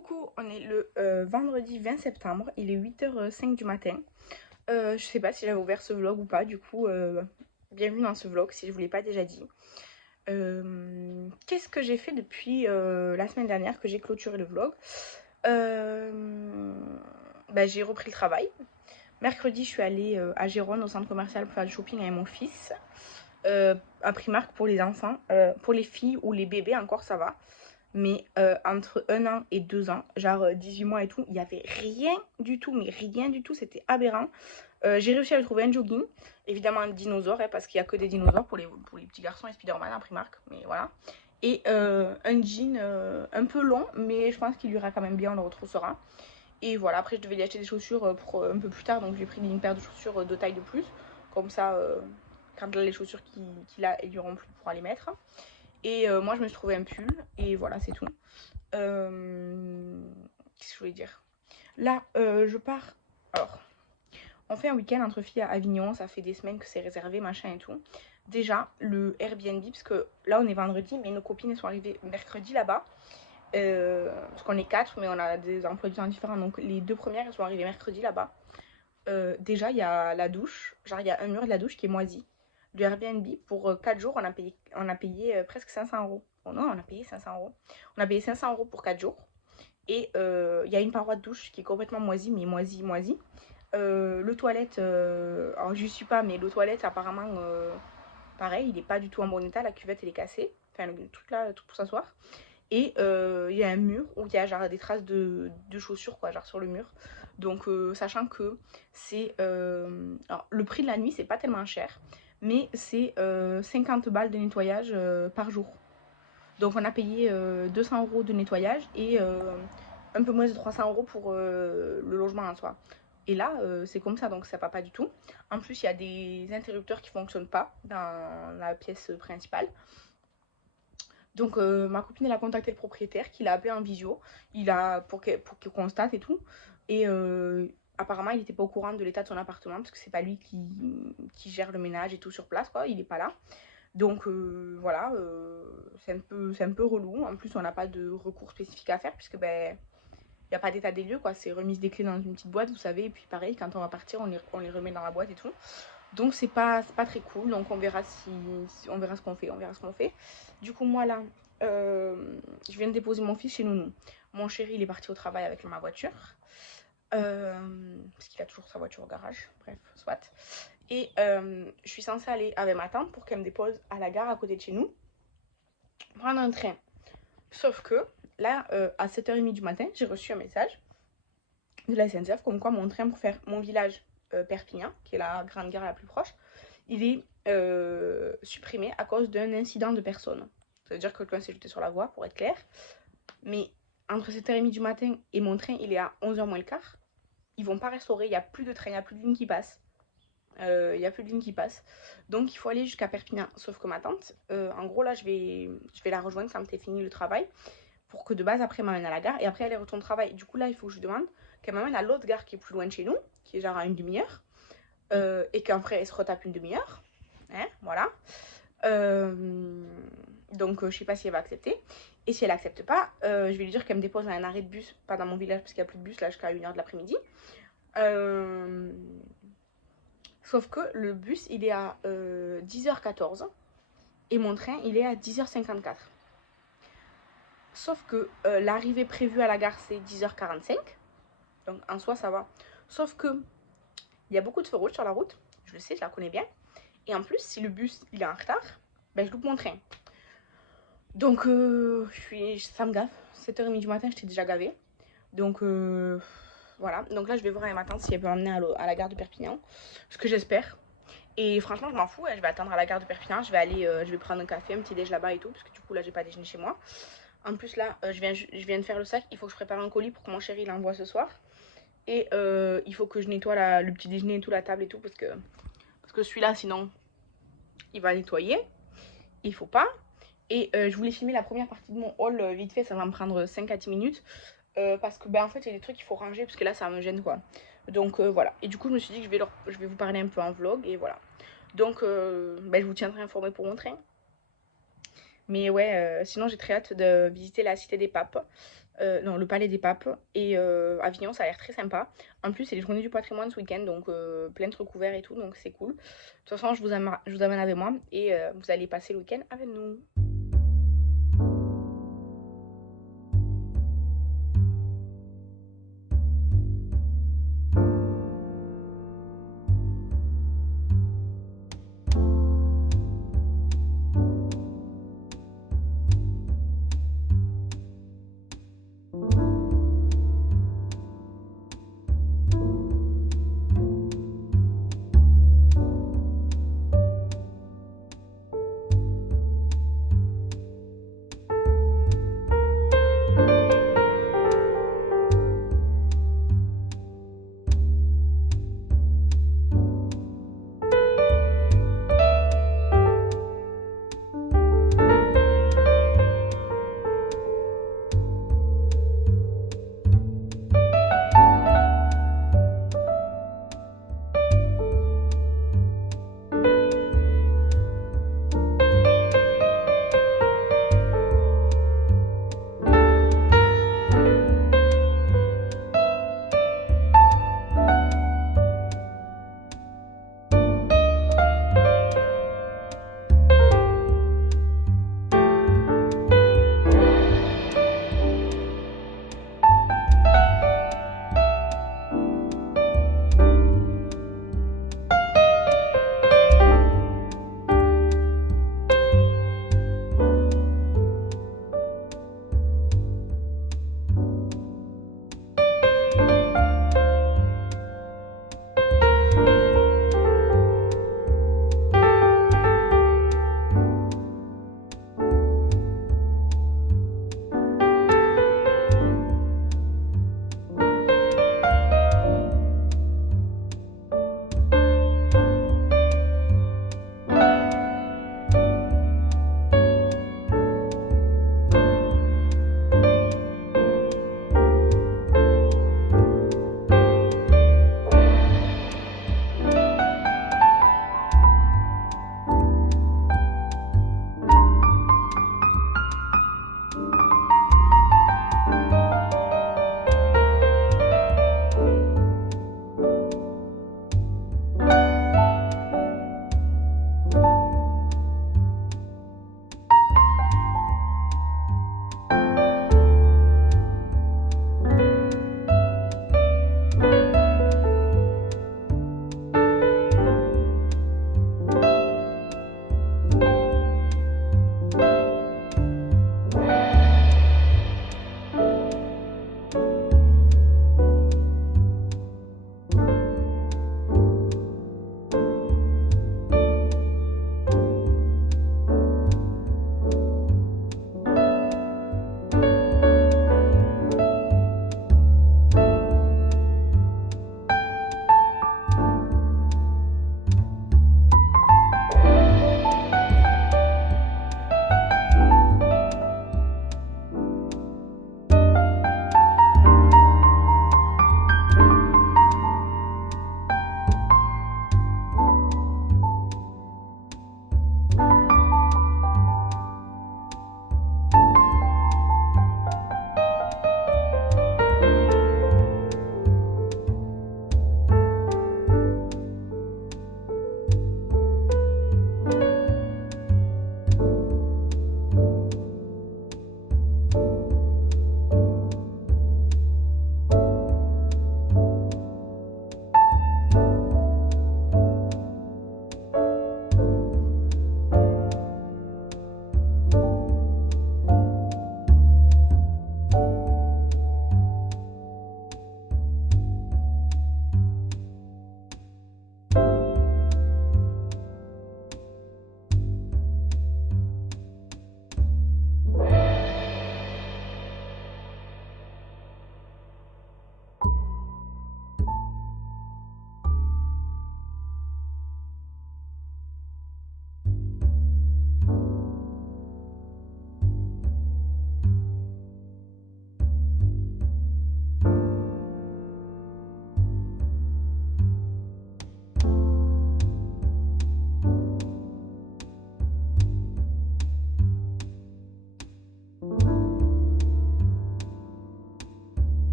Coucou, on est le vendredi 20 septembre, il est 8h05 du matin. Je sais pas si j'avais ouvert ce vlog ou pas, du coup, bienvenue dans ce vlog si je vous l'ai pas déjà dit. Qu'est-ce que j'ai fait depuis la semaine dernière que j'ai clôturé le vlog? J'ai repris le travail. Mercredi, je suis allée à Gérone, au centre commercial, pour faire du shopping avec mon fils. À Primark pour les enfants. Pour les filles ou les bébés, encore ça va. Mais entre 1 an et 2 ans, genre 18 mois et tout, il n'y avait rien du tout, mais rien du tout, c'était aberrant. J'ai réussi à lui trouver un jogging, évidemment un dinosaure, hein, parce qu'il n'y a que des dinosaures pour les petits garçons et Spider-Man à Primark, mais voilà. Et un jean un peu long, mais je pense qu'il lui ira quand même bien, on le retroussera. Et voilà, après je devais lui acheter des chaussures pour un peu plus tard, donc j'ai pris une paire de chaussures de taille de plus. Comme ça, quand les chaussures qu'il a, ils lui auront plus pour les mettre. Et moi, je me suis trouvé un pull. Et voilà, c'est tout. Qu'est-ce que je voulais dire? Là, je pars. Alors, on fait un week-end entre filles à Avignon. Ça fait des semaines que c'est réservé, machin et tout. Déjà, le Airbnb, parce que là, on est vendredi, mais nos copines sont arrivées mercredi là-bas. Parce qu'on est quatre, mais on a des emplois du temps différents. Donc, les deux premières, elles sont arrivées mercredi là-bas. Déjà, il y a la douche. Genre, il y a un mur de la douche qui est moisi. Le Airbnb, pour 4 jours, on a payé presque 500 euros. Oh non, on a payé 500 euros. On a payé 500 euros pour 4 jours. Et il y a une paroi de douche qui est complètement moisie, mais moisie, moisie. Le toilette, alors je suis pas, mais le toilette, apparemment, pareil, il est pas du tout en bon état. La cuvette, elle est cassée. Enfin, le truc là, le truc pour s'asseoir. Et il y a un mur où il y a genre des traces de chaussures, quoi, genre sur le mur. Donc, sachant que c'est. Alors, le prix de la nuit, c'est pas tellement cher, mais c'est 50 balles de nettoyage par jour. Donc, on a payé 200 euros de nettoyage et un peu moins de 300 euros pour le logement en soi. Et là, c'est comme ça, donc ça va pas du tout. En plus, il y a des interrupteurs qui fonctionnent pas dans la pièce principale. Donc ma copine elle a contacté le propriétaire qui l'a appelé en visio, pour qu'il constate et tout. Et apparemment il n'était pas au courant de l'état de son appartement parce que c'est pas lui qui gère le ménage et tout sur place quoi, il est pas là. Donc voilà, c'est un peu relou. En plus on n'a pas de recours spécifique à faire puisque ben il n'y a pas d'état des lieux quoi, c'est remise des clés dans une petite boîte vous savez et puis pareil quand on va partir on les remet dans la boîte et tout. Donc c'est pas très cool. Donc on verra on verra ce qu'on fait. On verra ce qu'on fait. Du coup moi là, je viens de déposer mon fils chez Nounou. Mon chéri il est parti au travail avec ma voiture. Parce qu'il a toujours sa voiture au garage. Bref, soit. Et je suis censée aller avec ma tante pour qu'elle me dépose à la gare à côté de chez nous. Prendre un train. Sauf que là, à 7h30 du matin, j'ai reçu un message de la SNCF comme quoi mon train pour faire mon village Perpignan, qui est la grande gare la plus proche, il est supprimé à cause d'un incident de personne. Ça veut dire que quelqu'un s'est jeté sur la voie, pour être clair. Mais entre 7h30 du matin et mon train, il est à 11h moins le quart. Ils vont pas restaurer, il n'y a plus de train, il n'y a plus de ligne qui passe. Il y a plus de ligne qui passe. Donc il faut aller jusqu'à Perpignan. Sauf que ma tante, en gros là, je vais la rejoindre quand elle fini le travail. Pour que de base, après, elle m'amène à la gare. Et après, elle retourne au travail. Du coup, là, il faut que je lui demande qu'elle m'amène à l'autre gare qui est plus loin de chez nous, qui est genre à une demi-heure. Et qu'après, elle se retape une demi-heure. Hein, voilà. Donc, je sais pas si elle va accepter. Et si elle accepte pas, je vais lui dire qu'elle me dépose à un arrêt de bus, pas dans mon village, parce qu'il n'y a plus de bus là jusqu'à 1h de l'après-midi. Sauf que le bus, il est à 10h14 et mon train, il est à 10h54. Sauf que l'arrivée prévue à la gare, c'est 10h45. Donc en soi, ça va. Sauf que il y a beaucoup de feux rouges sur la route. Je le sais, je la connais bien. Et en plus, si le bus il est en retard, ben, je loupe mon train. Donc ça me gave. 7h30 du matin, j'étais déjà gavée. Donc voilà. Donc là, je vais voir avec ma tante si elle peut m'emmener à la gare de Perpignan. Ce que j'espère. Et franchement, je m'en fous. Hein, je vais attendre à la gare de Perpignan. Je vais prendre un café, un petit déj là-bas et tout. Parce que du coup, là, j'ai pas déjeuné chez moi. En plus, là, je viens de faire le sac. Il faut que je prépare un colis pour que mon chéri l'envoie ce soir. Et il faut que je nettoie le petit déjeuner et tout, la table et tout. Parce que celui-là, sinon, il va nettoyer. Il faut pas. Et je voulais filmer la première partie de mon haul vite fait. Ça va me prendre 5 à 10 minutes. Parce que, ben, en fait, il y a des trucs qu'il faut ranger. Parce que là, ça me gêne, quoi. Donc, voilà. Et du coup, je me suis dit que je vais vous parler un peu en vlog. Et voilà. Donc, ben, je vous tiendrai informé pour mon train. Mais ouais, sinon j'ai très hâte de visiter la Cité des Papes. non, le Palais des Papes. Et Avignon, ça a l'air très sympa. En plus, c'est les journées du patrimoine ce week-end, donc plein de trucs ouverts et tout, donc c'est cool. De toute façon, je vous amène avec moi et vous allez passer le week-end avec nous.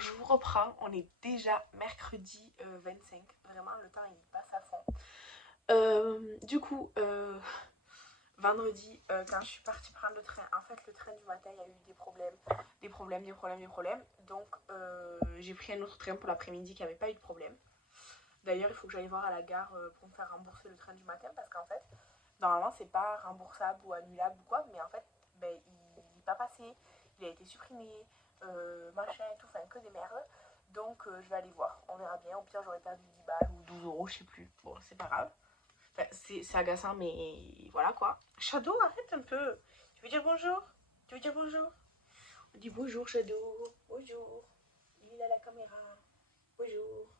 Donc je vous reprends, on est déjà mercredi 25, vraiment le temps il passe à fond. Du coup, vendredi, quand je suis partie prendre le train, en fait le train du matin il y a eu des problèmes. Donc j'ai pris un autre train pour l'après-midi qui n'avait pas eu de problème. D'ailleurs il faut que j'aille voir à la gare pour me faire rembourser le train du matin parce qu'en fait, normalement c'est pas remboursable ou annulable ou quoi, mais en fait ben, il n'est pas passé, il a été supprimé, machin et tout, enfin que des merdes. Donc je vais aller voir, on verra bien, au pire j'aurais perdu 10 balles ou 12 euros, je sais plus, bon c'est pas grave. Enfin, c'est agaçant mais voilà quoi. Shadow, arrête un peu, tu veux dire bonjour? Tu veux dire bonjour? On dit bonjour Shadow, bonjour, il est là la caméra, bonjour,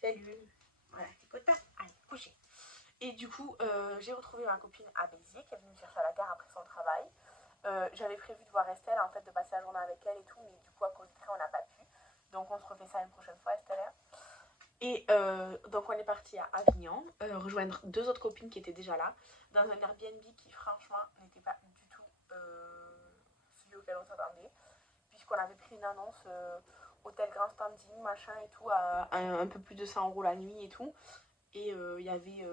salut. Voilà, t'écoutes pas? Allez, couchez. Et du coup, j'ai retrouvé ma copine à Béziers qui est venue me chercher à la gare après son travail. J'avais prévu de voir Estelle, en fait, de passer la journée avec elle et tout, mais du coup, à cause du train, on n'a pas pu. Donc, on se refait ça une prochaine fois, Estelle. Et donc, on est parti à Avignon, rejoindre deux autres copines qui étaient déjà là, dans un Airbnb qui, franchement, n'était pas du tout celui auquel on s'attendait, puisqu'on avait pris une annonce hôtel grand standing, machin et tout, à un peu plus de 100 euros la nuit et tout. Et il y avait,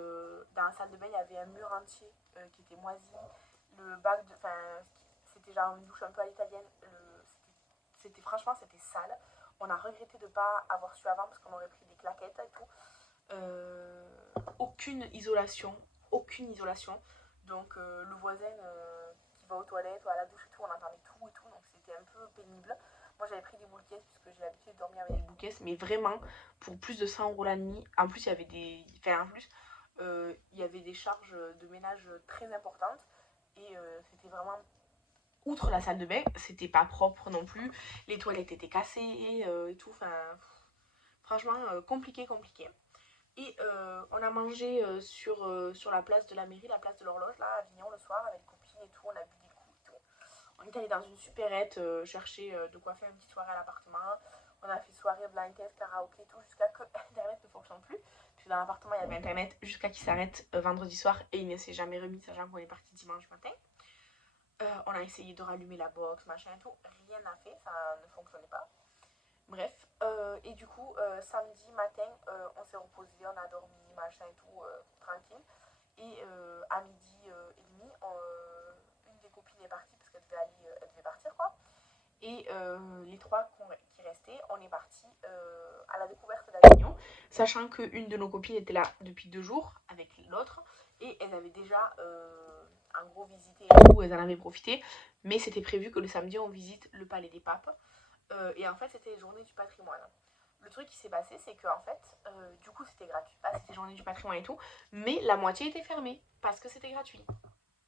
dans la salle de bain, il y avait un mur entier qui était moisi. Le bac de. Enfin, c'était genre une douche un peu à l'italienne. C'était franchement, c'était sale. On a regretté de ne pas avoir su avant parce qu'on aurait pris des claquettes et tout. Aucune isolation. Aucune isolation. Donc le voisin qui va aux toilettes ou à la douche et tout, on entendait tout et tout. Donc c'était un peu pénible. Moi j'avais pris des boules caisses puisque j'ai l'habitude de dormir avec des boules caisses. Mais vraiment, pour plus de 100 euros la nuit, en plus il y avait des. Enfin, en plus, il y avait des charges de ménage très importantes. Et c'était vraiment. Outre la salle de bain, c'était pas propre non plus. Les toilettes étaient cassées et tout. Enfin, franchement, compliqué, compliqué. Et on a mangé sur la place de la mairie, la place de l'horloge, là, à Avignon, le soir, avec les copines et tout. On a bu des coups et tout. On est allé dans une supérette chercher de quoi faire une petite soirée à l'appartement. On a fait soirée blind test, karaoké et tout, jusqu'à que Internet ne fonctionne plus. Puis dans l'appartement, il y avait Internet jusqu'à qu'il s'arrête vendredi soir et il ne s'est jamais remis, sachant qu'on est parti dimanche matin. On a essayé de rallumer la box, machin et tout. Rien n'a fait, ça ne fonctionnait pas. Bref, et du coup, samedi matin, on s'est reposé, on a dormi, machin et tout, tranquille. Et à midi et demi, une des copines est partie parce qu'elle devait aller, elle devait partir quoi. Et les trois qui restaient, on est partis à la découverte d'Avignon, sachant qu'une de nos copines était là depuis 2 jours avec l'autre et elles avaient déjà en gros visité et tout, elles en avaient profité. Mais c'était prévu que le samedi on visite le Palais des Papes. Et en fait, c'était les journées du patrimoine. Le truc qui s'est passé, c'est que en fait, du coup, c'était gratuit. Pas c'était journée du patrimoine et tout, mais la moitié était fermée parce que c'était gratuit.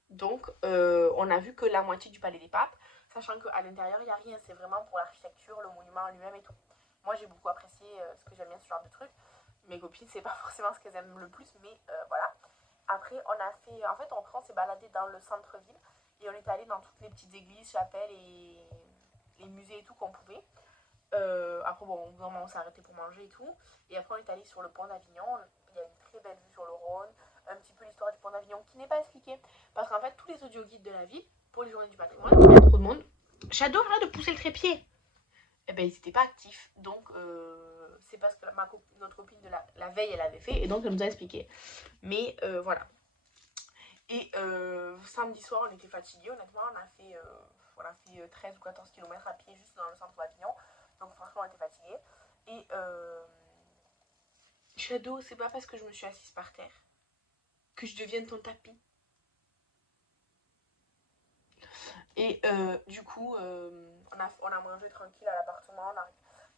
Donc, on a vu que la moitié du Palais des Papes, sachant qu'à l'intérieur, il n'y a rien. C'est vraiment pour l'architecture, le monument lui-même et tout. Moi, j'ai beaucoup apprécié ce que j'aime bien ce genre de truc. Mes copines, c'est pas forcément ce qu'elles aiment le plus, mais voilà. Après, on a fait. En fait, on s'est baladé dans le centre-ville et on est allé dans toutes les petites églises, chapelles et les musées et tout qu'on pouvait. Après, bon, vraiment, on s'est arrêté pour manger et tout. Et après, on est allé sur le pont d'Avignon. Il y a une très belle vue sur le Rhône. Un petit peu l'histoire du pont d'Avignon qui n'est pas expliquée. Parce qu'en fait, tous les audio-guides de la ville, pour les journées du patrimoine, il y a trop de monde. Shadow, arrête de pousser le trépied. Eh ben, ils n'étaient pas actifs. Donc, c'est parce que notre copine de la veille, elle avait fait. Et donc, elle nous a expliqué. Mais voilà. Et samedi soir, on était fatigués. Honnêtement, on a fait 13 ou 14 km à pied juste dans le centre d'Avignon. Donc franchement, on était fatigués. Et Shadow, c'est pas parce que je me suis assise par terre que je devienne ton tapis. Et du coup, on a mangé tranquille à l'appartement.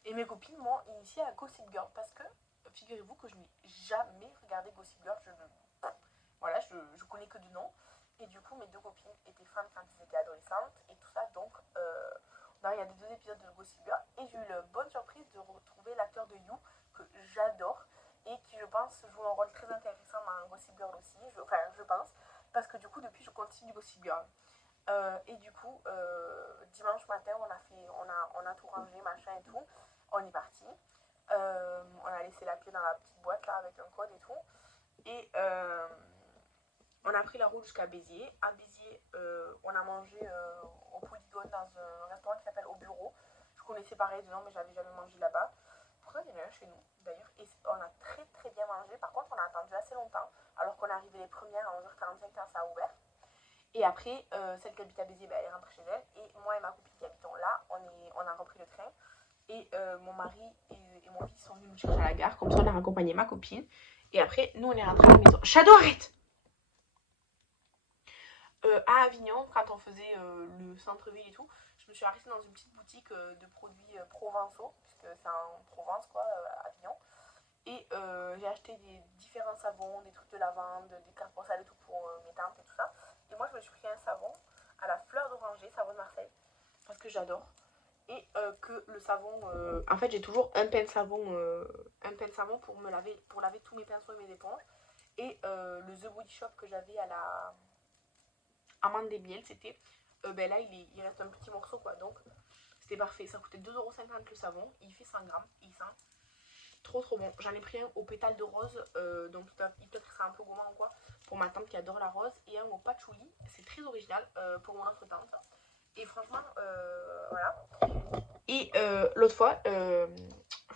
Et mes copines m'ont initiée à Gossip Girl parce que, figurez-vous que je n'ai jamais regardé Gossip Girl. Voilà, je connais que du nom. Et du coup, mes deux copines étaient fans quand elles étaient adolescentes et tout ça. Donc, on a regardé 2 épisodes de Gossip Girl et j'ai eu la bonne surprise de retrouver l'acteur de You que j'adore et qui, je pense, joue un rôle très intéressant dans Gossip Girl aussi. Enfin, je pense. Parce que du coup, depuis, je continue Gossip Girl. Et du coup, dimanche matin, on a tout rangé, machin et tout. On est parti. On a laissé la clé dans la petite boîte là avec un code et tout. Et on a pris la route jusqu'à Béziers. À Béziers, on a mangé au Polygone dans un restaurant qui s'appelle Au Bureau. Je connaissais pareil de nom, mais j'avais jamais mangé là-bas. Pourtant, il y en a un chez nous d'ailleurs. Et on a très très bien mangé. Par contre, on a attendu assez longtemps. Alors qu'on est arrivé les premières à 11h45 quand ça a ouvert. Et après, celle qui habite à Béziers, elle est rentrée chez elle. Et moi et ma copine qui habitons là, on a repris le train. Et mon mari et mon fils sont venus nous chercher à la gare. Comme ça, on a raccompagné ma copine. Et après, nous, on est rentrés à la maison. Shadow, arrête! À Avignon, quand on faisait le centre-ville et tout, je me suis arrêtée dans une petite boutique de produits provençaux, puisque c'est en Provence, quoi, à Avignon. Et j'ai acheté des différents savons, des trucs de lavande, des cartes postales et tout pour mes tantes et tout ça. Et moi, je me suis pris un savon à la fleur d'oranger, savon de Marseille, parce que j'adore. Et que le savon, en fait, j'ai toujours un pen savon pour me laver, pour laver tous mes pinceaux et mes éponges. Et le The Body Shop que j'avais à la amande des miels, c'était, ben là, il reste un petit morceau, quoi. Donc, c'était parfait. Ça coûtait 2,50€ le savon. Il fait 100 grammes. Et il sent trop trop bon. J'en ai pris un au pétale de rose, donc peut-être que c'est un peu gourmand ou quoi, pour ma tante qui adore la rose, et un au patchouli, c'est très original pour mon autre tante. Et franchement, voilà. Et l'autre fois, je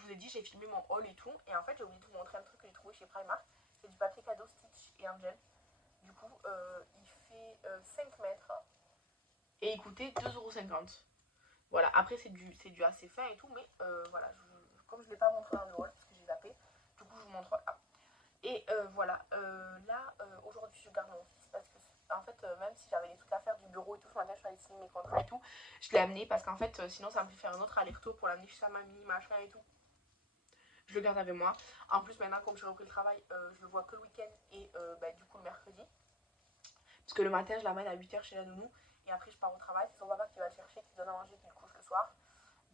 vous ai dit, j'ai filmé mon haul et tout, et en fait, j'ai oublié de vous montrer un truc que j'ai trouvé chez Primark. C'est du papier cadeau Stitch et Angel. Du coup, il fait 5 mètres et il coûtait 2,50€. Voilà, après, c'est du assez fin et tout, mais voilà, comme je ne l'ai pas montré dans le haul, parce que j'ai zappé, du coup, je vous montre là. Et voilà, là, aujourd'hui, je garde mon fils parce que, en fait, même si j'avais des trucs à faire du bureau et tout, ce matin, je suis allée signer mes contrats et tout, je l'ai amené parce qu'en fait, sinon, ça me fait faire un autre aller-retour pour l'amener chez sa mamie, machin et tout. Je le garde avec moi. En plus, maintenant, comme j'ai repris le travail, je le vois que le week-end et bah, du coup, le mercredi. Parce que le matin, je l'amène à 8h chez la nounou et après, je pars au travail. C'est son papa qui va le chercher, qui donne à manger, qui le couche le soir.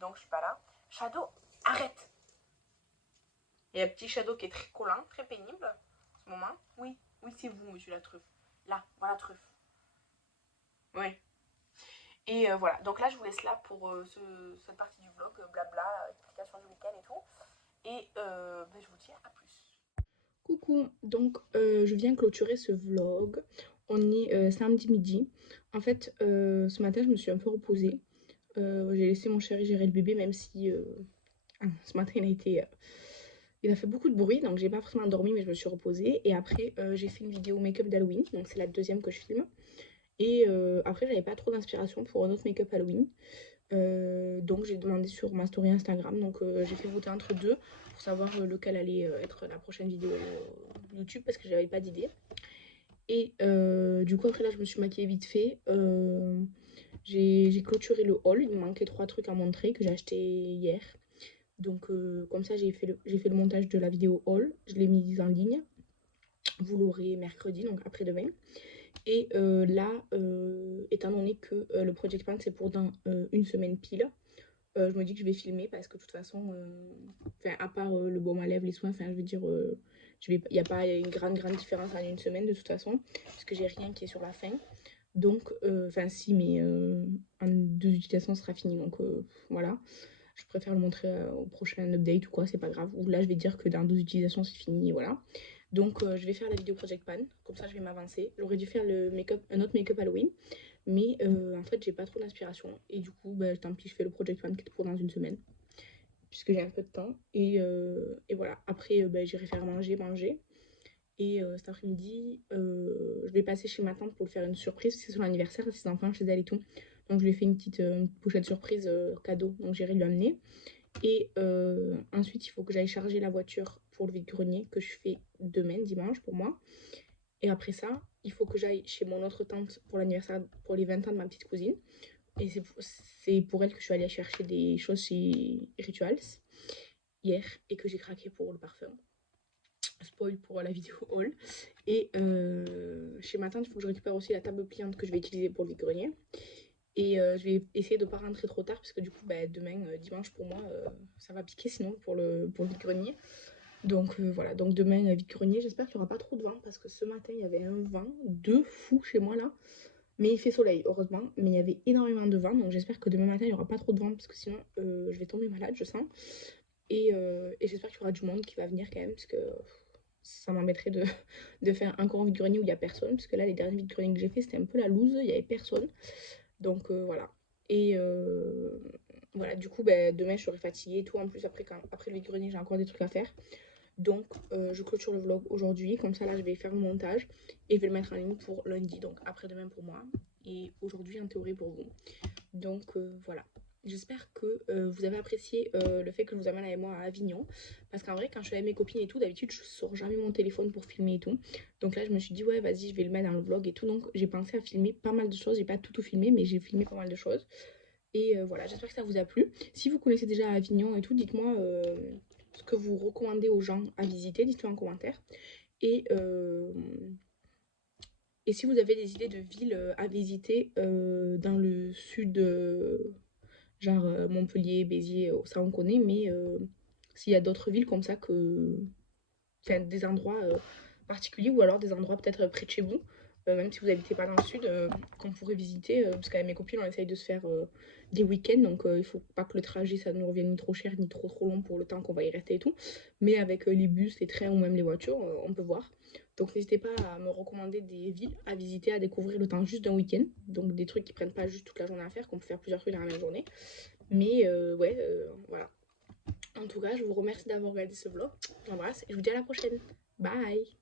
Donc, je suis pas là. Shadow, arrête! Il y a un petit Shadow qui est très collant, très pénible en ce moment. Oui, oui, c'est vous, monsieur la truffe. Là, voilà, truffe. Ouais. Et voilà, donc là, je vous laisse là pour cette partie du vlog, blabla, explication du week-end et tout. Et ben, je vous dis à plus. Coucou, donc je viens clôturer ce vlog. On est samedi midi. En fait, ce matin, je me suis un peu reposée. J'ai laissé mon chéri gérer le bébé, même si ce matin, il a fait beaucoup de bruit, donc j'ai pas forcément dormi, mais je me suis reposée. Et après, j'ai fait une vidéo make-up d'Halloween, donc c'est la deuxième que je filme. Et après, j'avais pas trop d'inspiration pour un autre make-up Halloween. Donc j'ai demandé sur ma story Instagram, donc j'ai fait voter entre deux pour savoir lequel allait être la prochaine vidéo YouTube parce que j'avais pas d'idée. Et du coup après là je me suis maquillée vite fait. J'ai clôturé le haul, il me manquait 3 trucs à montrer que j'ai acheté hier. Donc comme ça j'ai fait le montage de la vidéo haul, je l'ai mise en ligne. Vous l'aurez mercredi, donc après-demain. Et là, étant donné que le Project Pan c'est pour dans une semaine pile, je me dis que je vais filmer parce que de toute façon, à part le baume à lèvres, les soins, je veux dire, il n'y a pas une grande différence en une semaine de toute façon, parce que j'ai rien qui est sur la fin. Donc, si, mais en 2 utilisations, ce sera fini. Donc voilà, je préfère le montrer au prochain update ou quoi, c'est pas grave. Ou là, je vais dire que dans 12 utilisations, c'est fini, et voilà. Donc, je vais faire la vidéo Project Pan, comme ça, je vais m'avancer. J'aurais dû faire un autre make-up Halloween. Mais en fait, j'ai pas trop d'inspiration. Et du coup, bah, tant pis, je fais le Project One qui est pour dans une semaine. Puisque j'ai un peu de temps. Et voilà. Après, bah, j'irai faire manger. Et cet après-midi, je vais passer chez ma tante pour lui faire une surprise. C'est son anniversaire, ses enfants chez elle et tout. Donc, je lui ai fait une petite pochette surprise cadeau. Donc, j'irai lui amener. Et ensuite, il faut que j'aille charger la voiture pour le vide-grenier que je fais demain, dimanche, pour moi. Et après ça, il faut que j'aille chez mon autre tante pour l'anniversaire, pour les 20 ans de ma petite cousine. Et c'est pour elle que je suis allée chercher des choses chez Rituals hier et que j'ai craqué pour le parfum. Spoil pour la vidéo haul. Et chez ma tante, il faut que je récupère aussi la table pliante que je vais utiliser pour le vide-grenier. Et je vais essayer de ne pas rentrer trop tard parce que du coup, bah, demain, dimanche pour moi, ça va piquer sinon pour le vide-grenier. Donc voilà, donc demain, vide-grenier, j'espère qu'il n'y aura pas trop de vent parce que ce matin, il y avait un vent de fou chez moi là. Mais il fait soleil, heureusement. Mais il y avait énormément de vent, donc j'espère que demain matin, il n'y aura pas trop de vent parce que sinon, je vais tomber malade, je sens. Et j'espère qu'il y aura du monde qui va venir quand même parce que ça m'embêterait de faire encore un vide-grenier où il n'y a personne. Parce que là, les derniers vide-greniers que j'ai fait, c'était un peu la loose, il n'y avait personne. Donc voilà. Et voilà, du coup, ben, demain je serai fatiguée et tout. En plus, après le vide-grenier, j'ai encore des trucs à faire. Donc, je clôture le vlog aujourd'hui. Comme ça, là, je vais faire le montage et je vais le mettre en ligne pour lundi. Donc, après-demain pour moi. Et aujourd'hui, en théorie, pour vous. Donc, voilà. J'espère que vous avez apprécié le fait que je vous amène avec moi à Avignon. Parce qu'en vrai, quand je suis avec mes copines et tout, d'habitude, je sors jamais mon téléphone pour filmer et tout. Donc là, je me suis dit, ouais, vas-y, je vais le mettre dans le vlog et tout. Donc, j'ai pensé à filmer pas mal de choses. J'ai pas tout filmé, mais j'ai filmé pas mal de choses. Et voilà, j'espère que ça vous a plu. Si vous connaissez déjà Avignon et tout, dites-moi ce que vous recommandez aux gens à visiter. Dites-le en commentaire. Et, euh, et si vous avez des idées de villes à visiter dans le sud, genre Montpellier, Béziers, ça on connaît, mais s'il y a d'autres villes comme ça enfin, des endroits particuliers ou alors des endroits peut-être près de chez vous, même si vous n'habitez pas dans le sud, qu'on pourrait visiter. Parce qu'avec mes copines, on essaye de se faire des week-ends, donc il ne faut pas que le trajet ça nous revienne ni trop cher ni trop long pour le temps qu'on va y rester et tout. Mais avec les bus, les trains ou même les voitures, on peut voir. Donc n'hésitez pas à me recommander des villes à visiter, à découvrir le temps juste d'un week-end. Donc des trucs qui prennent pas juste toute la journée à faire, qu'on peut faire plusieurs trucs dans la même journée. Mais ouais, voilà. En tout cas, je vous remercie d'avoir regardé ce vlog. Je vous embrasse et je vous dis à la prochaine. Bye!